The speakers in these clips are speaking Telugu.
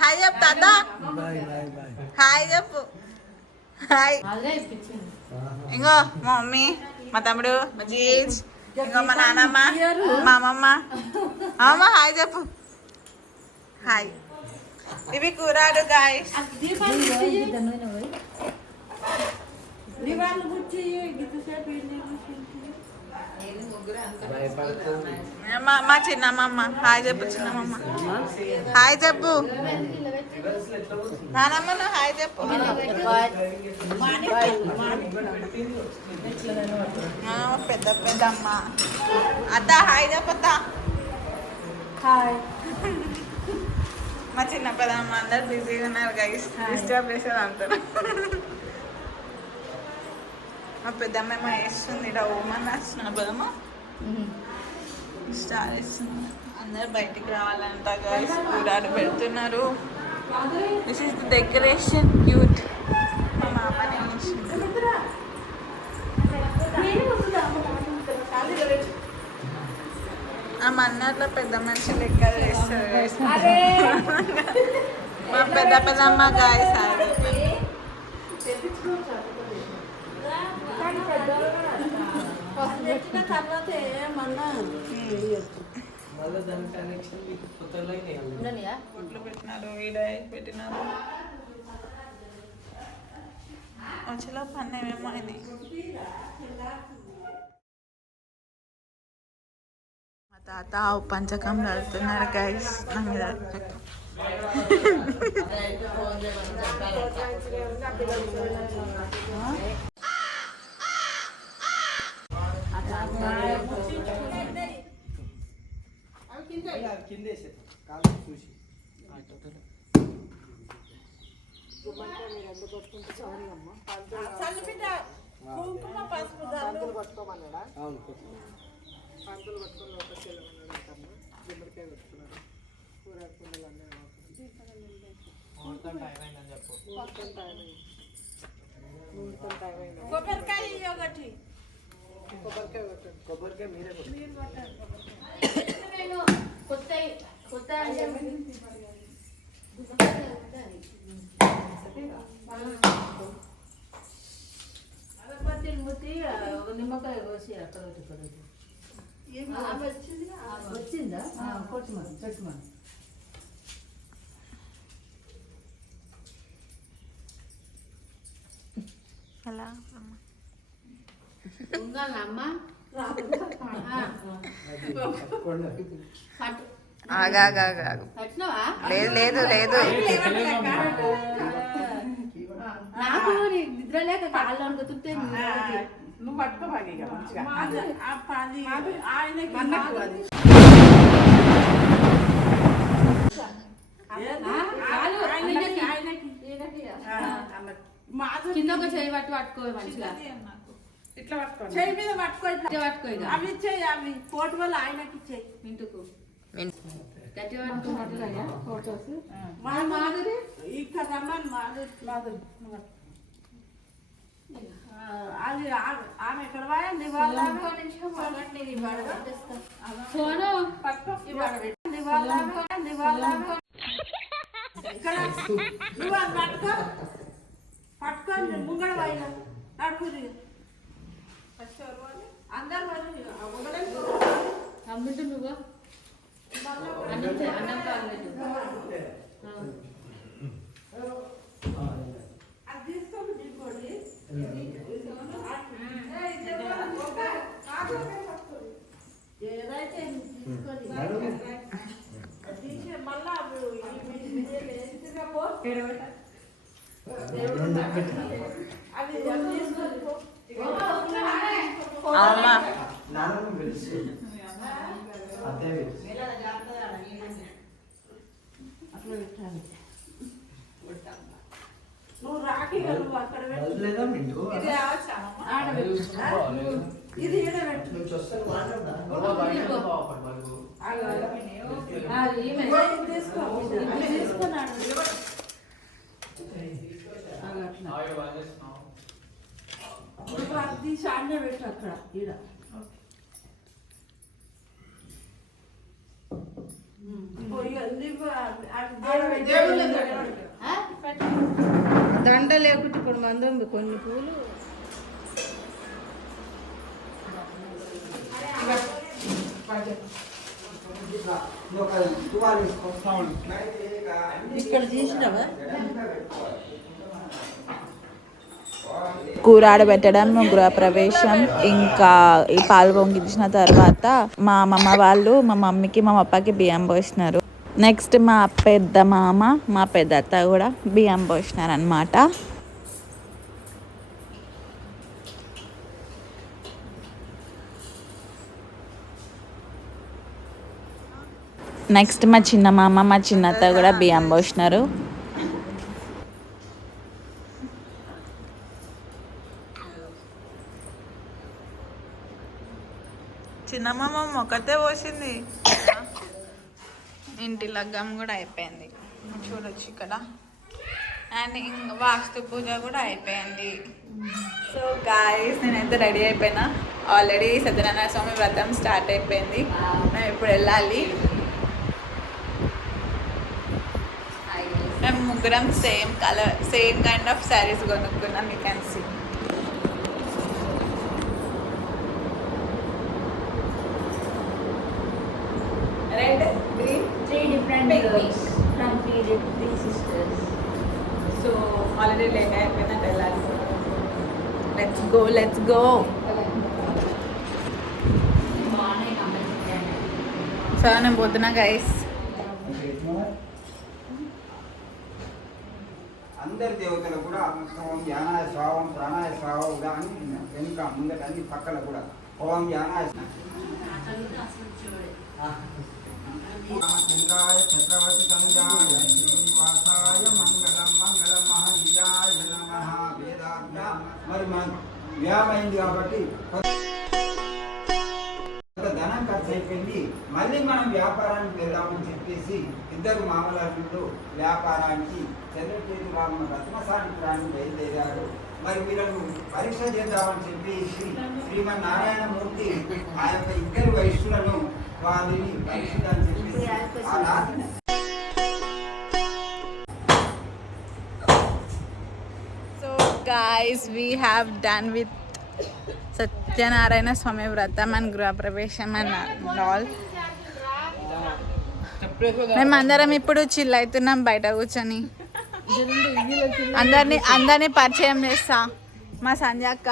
హాయ్ చెప్పు తాత. హాయ్ చెప్పు. హాయ్. ఇంకో మా మమ్మీ, మా తమ్ముడు, మా జీజ్, ఇంకో మా నాన్నమ్మ, మా అమ్మమ్మ. అమ్మ హాయ్ చెప్పు. హాయ్. ఇవి కూరాడు గాయస్. మా చిన్నమ్మమ్మ హాయ్ చెప్పు. చిన్నమ్మమ్మ హాయ్ చెప్పు. నానమ్మ హాయ్ చెప్పు. పెద్ద పెద్దమ్మ అత్త హాయ్ చెప్పత్త. హాయ్. మా చిన్న పెద్దమ్మ అందరు బిజీగా ఉన్నారు గైస్. డిస్టర్బ్ చేసేది అంటారు. మా పెద్దమ్మ ఏమో వేస్తుంది ఇక్కడ ఓమన్ వేస్తున్నా. పెద్దమ్మ స్టార్ వేస్తుంది. అందరు బయటికి రావాలంట గైస్. కూరాడు పెడుతున్నారు. This is the decoration. Cute. మా మామని ఆ మన్నట్లో పెద్ద మనిషి లెక్క చేస్తారు. మా పెద్ద పెద్దమ్మ గాయస్. తర్వాత ఏమన్నా గుడ్లు పెట్టినారు, వీడాయి పెట్టినారు. వచ్చేలో పన్ను ఏమేమో అయినాయి. మా తాత పంచకం వెళ్తున్నారు గైస్. నా మీద పంతులు పట్టుకుని లోపలికి వెళ్ళమన్నాడు. గుమ్మడికాయ పెట్టుకున్నారు. కూరకుండలు అన్నీ కొబ్బరికాయ ఒకటి. కొబ్బరికాయ మీరే నిమ్మకాయ కోసి అక్కడ వచ్చిందా కొట్టుమని చెట్టుమని. అలా అమ్మా లేదు లేదు లేదు. నాకు నిద్ర లేక కాళ్ళు అనుకుతుంటే నువ్వు పట్టుకోబాగా కింద ఒక చేయి పట్టు పట్టుకో మంచిగా. ఇట్లా పట్టుకో, చేయి మీద పట్టుకో. ఇట్లా పట్టుకో. అవి ఇచ్చేయి, అవి ఫోటో వల్ల ఆయనకి ఇచ్చేయి. ఇంటికి గట్టి పట్టుకో. మాధురి ఇక్కడ రమ్మని. మాధురి అది ఆమె ఎక్కడ పోయింది? సోను పట్టుకో. ఇక్కడ నువ్వు అది పట్టుకో. పట్టుకొని ముంగడ పోయినా నడుపుది. అందరు అమ్మింటు నువ్వు అన్నం కాలేదు. అది తీసుకోండి. తీసుకోండి. ఏదైతే తీసి మళ్ళా అది నువ్వు రాఖీ అక్కడ ఇది తీసి ఆడే పెట్టు అక్కడ. ఈడ దండ లేకుంటే ఇప్పుడు మంది ఉంది కొన్ని పూలు ఇక్కడ తీసినావా కూర ఆడబెట్టడం, గృహప్రవేశం, ఇంకా ఈ పాలు పొంగించిన తర్వాత మా అమ్మమ్మ వాళ్ళు మా మమ్మీకి మా పప్పకి బియ్యం పోసినారు. నెక్స్ట్ మా పెద్ద మామ మా పెద్ద అత్త కూడా బియ్యం పోసినారు అనమాట. నెక్స్ట్ మా చిన్న మామ మా చిన్న అత్త కూడా బియ్యం పోసినారు. చిన్న మామ మొక్కతే పోసింది. ఇంటి లగ్గం కూడా అయిపోయింది చూడొచ్చు ఇక్కడ. అండ్ ఇంకా వాస్తు పూజ కూడా అయిపోయింది. సో గాయస్ నేనైతే రెడీ అయిపోయినా. ఆల్రెడీ సత్యనారాయణ స్వామి వ్రతం స్టార్ట్ అయిపోయింది. మేము ఇప్పుడు వెళ్ళాలి. మేము ముగ్గురం same colour same kind of sarees కొనుక్కున్నాం. You can see. Red, green, 3 different girls from 3 sisters. So already late అయిపోయినా వెళ్ళాలి. Let's go, let's go. So నేను పోతున్నా గైస్. అందరి దేవతలు కూడా ఓం జ్ఞానాయ స్వావం ప్రాణాయ స్వావం కానీ వెనుక ముందట అన్ని పక్కల కూడా ఓం జ్ఞానాయ చంద్రాయ చక్రవర్తి తనుజాయ శ్రీనివాసాయ మంగళం మంగళం మహనీయాయ నమః. వేదాభ్యాం మరి మన వ్యామైంది కాబట్టి ధనం ఖర్చు అయిపోయింది. మళ్ళీ మనం వ్యాపారానికి వెళ్దామని చెప్పేసి ఇద్దరు మామలారులు వ్యాపారానికి చంద్రకేతు రామ రత్నసాంత్రాన్ని బయలుదేరారు. మరి వీళ్ళను పరీక్ష చేద్దామని చెప్పేసి శ్రీమన్నారాయణమూర్తి ఆ యొక్క ఇద్దరు వైశ్యులను వారిని పరీక్షించాలని చెప్పేసి ఆ రాత్రి so guys we have done with Satyanarayana Swamy వ్రతం అండ్ గృహప్రవేశం అండ్ ఆల్. మేమందరం ఇప్పుడు చిల్ అవుతున్నాం బయట కూర్చొని. అందరినీ పరిచయం చేస్తా. మా సంజయక్క,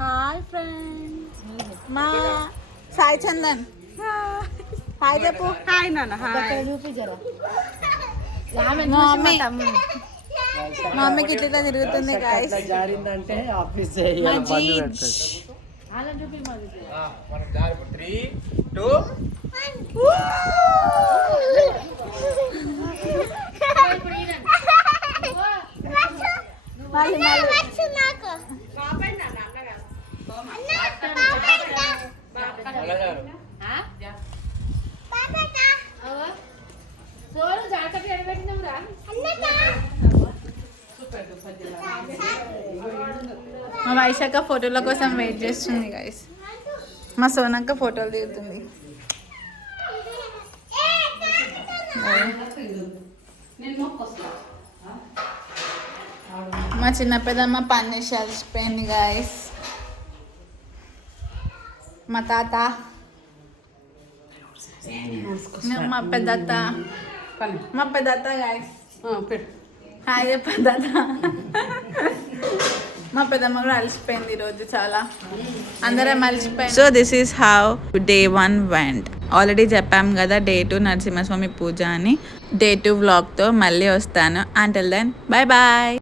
హాయ్ ఫ్రెండ్స్. మా సాయి చందన్, హాయ్ చెప్పు. హాయ్ నాన్న. చూపి జరా మా మమ్మీకి ఇట్లా తిరుగుతుంది గాయస్. మా జీజ్. మా వైశాఖ ఫోటోల కోసం వెయిట్ చేస్తుంది గైస్. మా సోనక్క ఫోటోలు దిగుతుంది. మా చిన్న పెద్దమ్మ పని చేసి అలసిపోయింది గైస్. మా తాత, మా పెద్దత్త, మా పెద్దత్త గైస్. హాయ్ పెద్దత్త. మా పెద్దమ్మ కూడా అలసిపోయింది ఈరోజు చాలా. అందరం అలసిపోయింది. So this is how day 1 went. Already చెప్పాం కదా డే 2 నరసింహస్వామి పూజ అని. డే 2 వ్లాగ్తో మళ్ళీ వస్తాను. Until then bye bye.